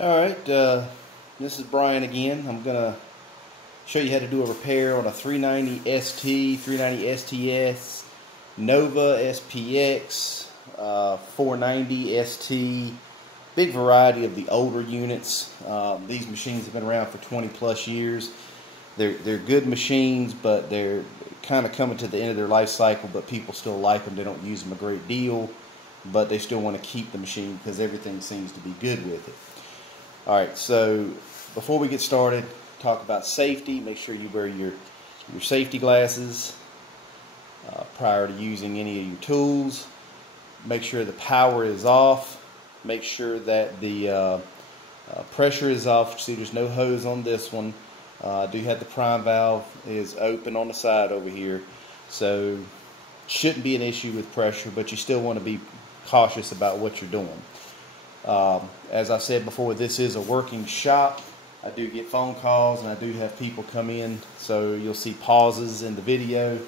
Alright, this is Brian again. I'm going to show you how to do a repair on a 390 ST, 390 STS, Nova SPX, 490 ST, big variety of the older units. These machines have been around for 20 plus years. They're good machines, but they're kind of coming to the end of their life cycle, but people still like them. They don't use them a great deal, but they still want to keep the machine because everything seems to be good with it. Alright, so before we get started, talk about safety. Make sure you wear your safety glasses prior to using any of your tools. Make sure the power is off. Make sure that the pressure is off. See, there's no hose on this one. Do have the prime valve is open on the side over here, so shouldn't be an issue with pressure, but you still want to be cautious about what you're doing. As I said before, this is a working shop. I do get phone calls and I do have people come in, so you'll see pauses in the video.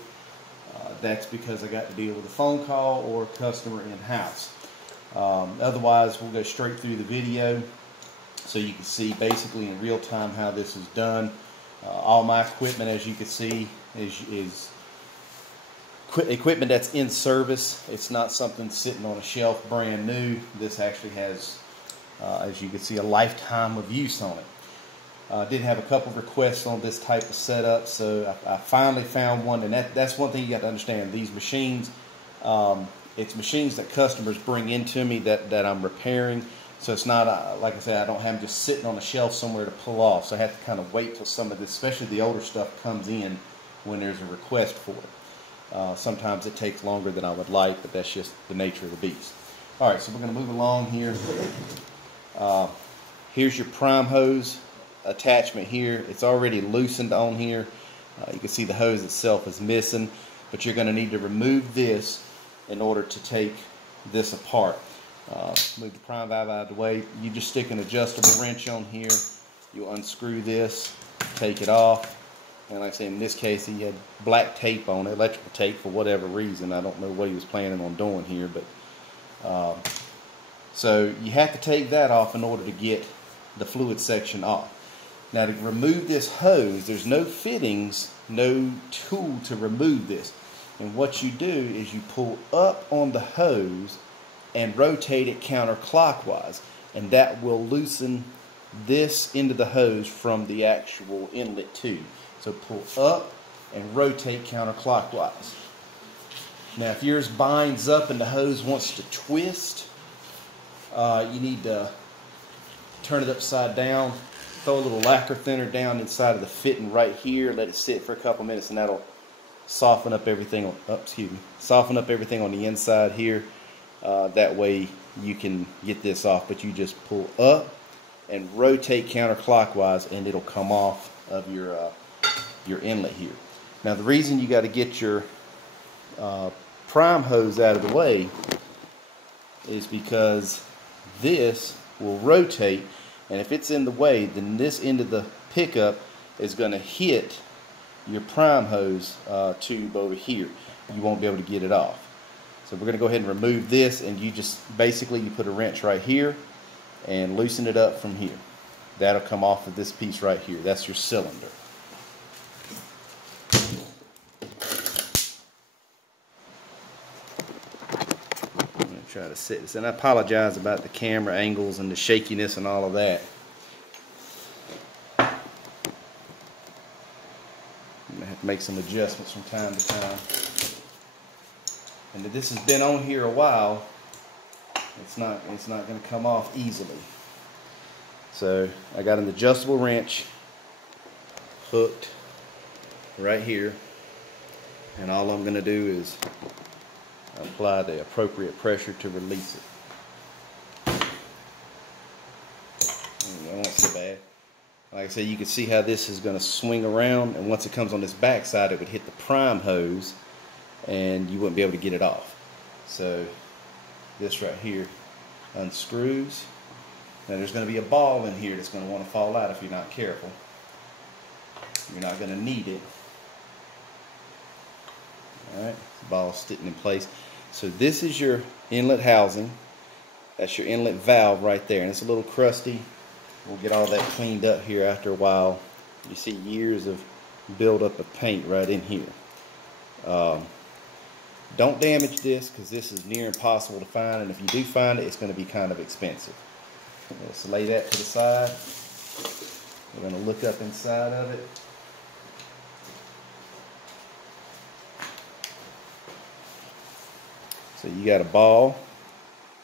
That's because I got to deal with a phone call or a customer in-house. Otherwise, we'll go straight through the video so you can see basically in real time how this is done. All my equipment, as you can see, is equipment that's in service. It's not something sitting on a shelf brand new. This actually has, as you can see, a lifetime of use on it. I did have a couple of requests on this type of setup, so I finally found one, and that's one thing you got to understand. These machines, it's machines that customers bring into me that I'm repairing, so it's not, like I said, I don't have them just sitting on a shelf somewhere to pull off, so I have to kind of wait till some of this, especially the older stuff, comes in when there's a request for it. Sometimes it takes longer than I would like, but that's just the nature of the beast. Alright, so we're going to move along here. Here's your prime hose attachment here. It's already loosened on here. You can see the hose itself is missing, but you're going to need to remove this in order to take this apart. Move the prime valve out of the way. You just stick an adjustable wrench on here. You unscrew this, take it off. And like I say, in this case, he had black tape on it, electrical tape for whatever reason. I don't know what he was planning on doing here, but so you have to take that off in order to get the fluid section off. Now, to remove this hose, there's no fittings, no tool to remove this. And what you do is you pull up on the hose and rotate it counterclockwise, and that will loosen this end of the hose from the actual inlet tube. So pull up and rotate counterclockwise. Now, if yours binds up and the hose wants to twist, you need to turn it upside down. Throw a little lacquer thinner down inside of the fitting right here. Let it sit for a couple minutes, and that'll soften up everything on, soften up everything on the inside here. That way you can get this off. But you just pull up and rotate counterclockwise, and it'll come off of your inlet here. Now, the reason you got to get your prime hose out of the way is because this will rotate, and if it's in the way, then this end of the pickup is going to hit your prime hose tube over here. You won't be able to get it off. So we're going to go ahead and remove this, and you just basically you put a wrench right here and loosen it up from here. That'll come off of this piece right here. That's your cylinder. Try to set this, and I apologize about the camera angles and the shakiness and all of that. I'm gonna have to make some adjustments from time to time. And if this has been on here a while, it's not going to come off easily. So I got an adjustable wrench hooked right here, and all I'm going to do is apply the appropriate pressure to release it. Not so bad. Like I said, you can see how this is going to swing around, and once it comes on this back side, it would hit the prime hose, and you wouldn't be able to get it off. So this right here unscrews. Now there's going to be a ball in here that's going to want to fall out if you're not careful. You're not going to need it. Alright, the ball's sitting in place. So this is your inlet housing. That's your inlet valve right there, and it's a little crusty. We'll get all that cleaned up here after a while. You see years of buildup of paint right in here. Don't damage this, because this is near impossible to find, and if you do find it, it's going to be kind of expensive. Let's lay that to the side. We're going to look up inside of it. So you got a ball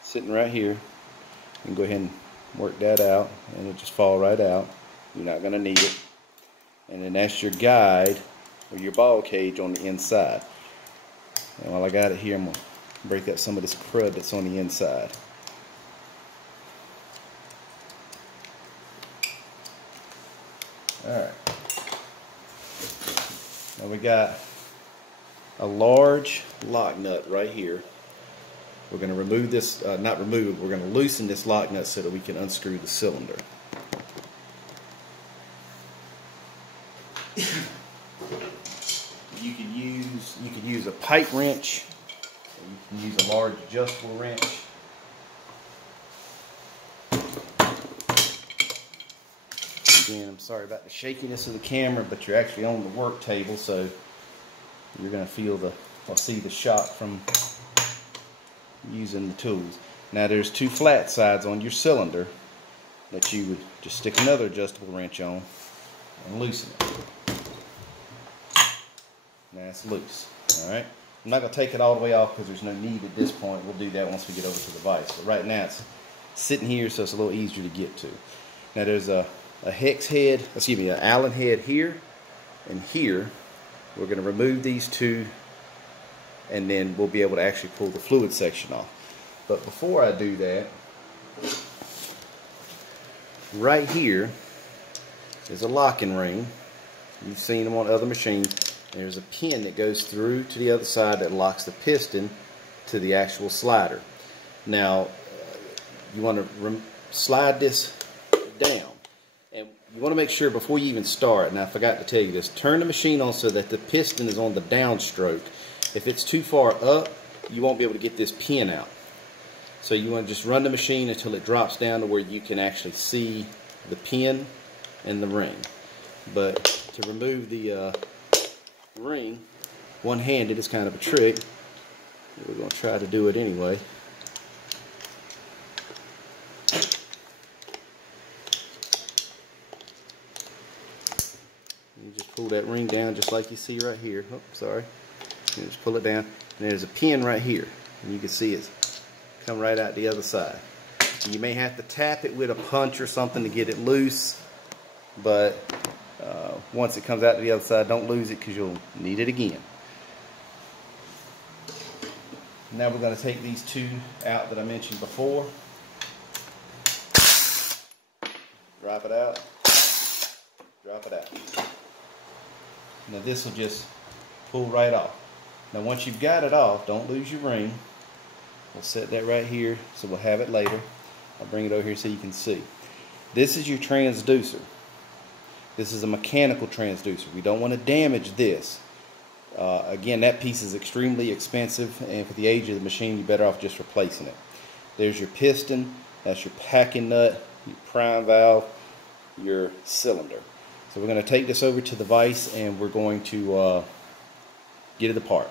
sitting right here. You can go ahead and work that out, and it'll just fall right out. You're not going to need it. And then that's your guide, or your ball cage on the inside. And while I got it here, I'm going to break out some of this crud that's on the inside. Alright. Now we got a large lock nut right here. We're going to remove this, not remove, we're going to loosen this lock nut so that we can unscrew the cylinder. You could use a pipe wrench, or you can use a large adjustable wrench. Again, I'm sorry about the shakiness of the camera, but you're actually on the work table, so you're going to feel see the shock from using the tools. Now there's two flat sides on your cylinder that you would just stick another adjustable wrench on and loosen it. Now it's loose. Alright, I'm not going to take it all the way off because there's no need at this point. We'll do that once we get over to the vise. But right now it's sitting here, so it's a little easier to get to. Now there's a hex head, excuse me, an Allen head here and here. We're going to remove these two, and then we'll be able to actually pull the fluid section off. But before I do that, right here is a locking ring. You've seen them on other machines. There's a pin that goes through to the other side that locks the piston to the actual slider. Now, you want to slide this down. And you want to make sure before you even start, and I forgot to tell you this, turn the machine on so that the piston is on the downstroke. If it's too far up, you won't be able to get this pin out. So you want to just run the machine until it drops down to where you can actually see the pin and the ring. But to remove the ring one-handed is kind of a trick. We're going to try to do it anyway. You just pull that ring down just like you see right here. Oh, sorry. You just pull it down, and there's a pin right here, and you can see it's come right out the other side. You may have to tap it with a punch or something to get it loose, but once it comes out to the other side, don't lose it because you'll need it again. Now we're going to take these two out that I mentioned before. Drop it out. Drop it out. Now this will just pull right off. Now once you've got it off, don't lose your ring. We'll set that right here so we'll have it later. I'll bring it over here so you can see. This is your transducer. This is a mechanical transducer. We don't want to damage this. Again, that piece is extremely expensive, and for the age of the machine, you're better off just replacing it. There's your piston, that's your packing nut, your prime valve, your cylinder. So we're going to take this over to the vise, and we're going to get it apart.